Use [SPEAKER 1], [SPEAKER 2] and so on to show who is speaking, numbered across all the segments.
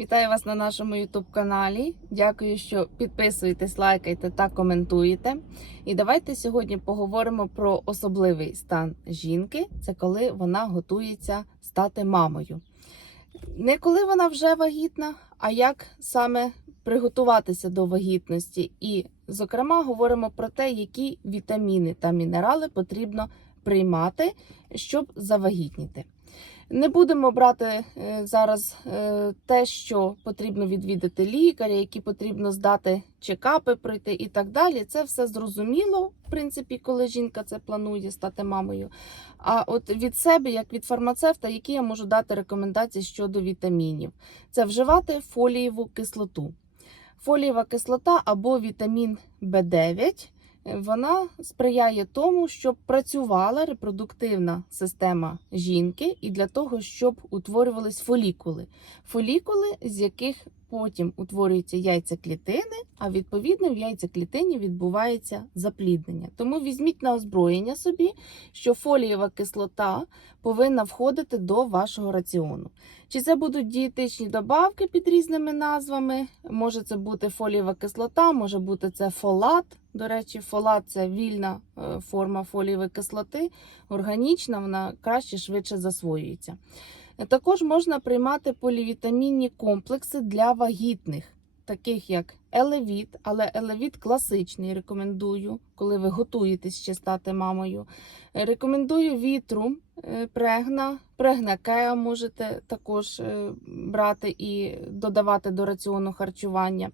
[SPEAKER 1] Вітаю вас на нашому YouTube каналі. Дякую, що підписуєтесь, лайкаєте та коментуєте. І давайте сьогодні поговоримо про особливий стан жінки. Це коли вона готується стати мамою. Не коли вона вже вагітна, а як саме приготуватися до вагітності. І, зокрема, говоримо про те, які вітаміни та мінерали потрібно приймати, щоб завагітніти. Не будемо брати е, зараз е, те, що потрібно відвідати лікаря, які потрібно здати чекапи, пройти і так далі. Це все зрозуміло, в принципі, коли жінка це планує стати мамою. А от від себе, як від фармацевта, які я можу дати рекомендації щодо вітамінів, це вживати фолієву кислоту. Фолієва кислота або вітамін В9 вона сприяє тому, щоб працювала репродуктивна система жінки, і для того, щоб утворювались фолікули. Фолікули, з яких потім утворюються яйцеклітини, а відповідно в яйцеклітині відбувається запліднення. Тому візьміть на озброєння собі, що фолієва кислота повинна входити до вашого раціону. Чи це будуть дієтичні добавки під різними назвами? Може це бути фолієва кислота, може бути це фолат. До речі, фолат це вільна е, форма фолієвої кислоти, органічна, вона краще швидше засвоюється. Також можна приймати полівітамінні комплекси для вагітних, таких як елевіт, але елевіт класичний рекомендую, коли ви готуєтесь ще стати мамою. Рекомендую вітру, е, прегна, прегнакеа можете також е, брати і додавати до раціону харчування.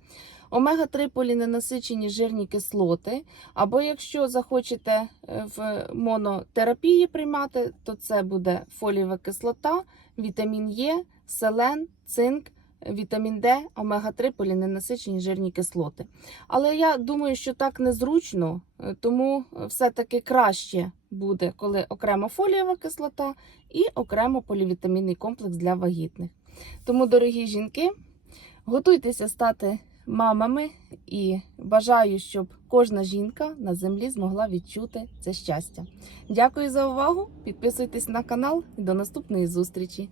[SPEAKER 1] Омега-3 поліненасичені жирні кислоти. Або якщо захочете е, в монотерапії приймати, то це буде фолієва кислота, вітамін Е, селен, цинк, вітамін Д, омега-3 поліненасичені жирні кислоти. Але я думаю, що так незручно, е, тому все-таки краще буде, коли окремо фолієва кислота і окремо полівітамінний комплекс для вагітних. Тому, дорогі жінки, готуйтеся стати мамами і бажаю, щоб кожна жінка на землі змогла відчути це щастя. Дякую за увагу! Підписуйтесь на канал і до наступної зустрічі!